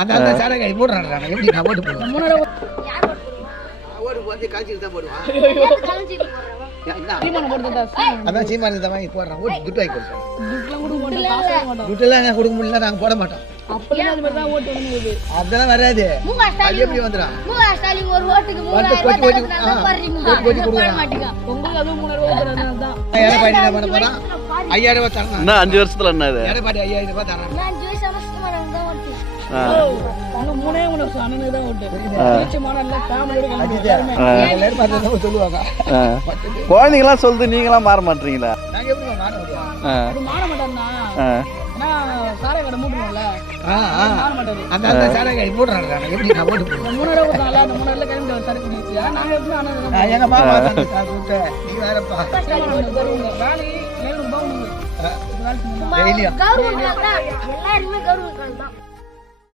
அந்த சாரகை போடுறாங்க எப்படி நான் ஓட்டு போடுவேன் ஓட்டு போட்டு காய்ச்சிட்டு தான் போடுவான் அதான் சீமானுக்கு தான் வாங்கி போடுறான் ஓட்டு துட்டு வாங்கி கொடுப்போம் துட்டுலாம் கொடுக்க முடியல நாங்கள் போட மாட்டோம் அதெல்லாம் வராது எப்படி வந்துடும் எடப்பாடி என்ன பண்ண போறான் 5000 ரூபாய் தரணும் 5 வருஷத்துல என்ன எடப்பாடி 5000 ரூபாய் தரணும் குழந்தைங்களாம் சொல்லுது நீங்களாம் மாற மாட்டீங்களா எங்க மாமா எல்லாருமே கவர்மெண்ட் தான்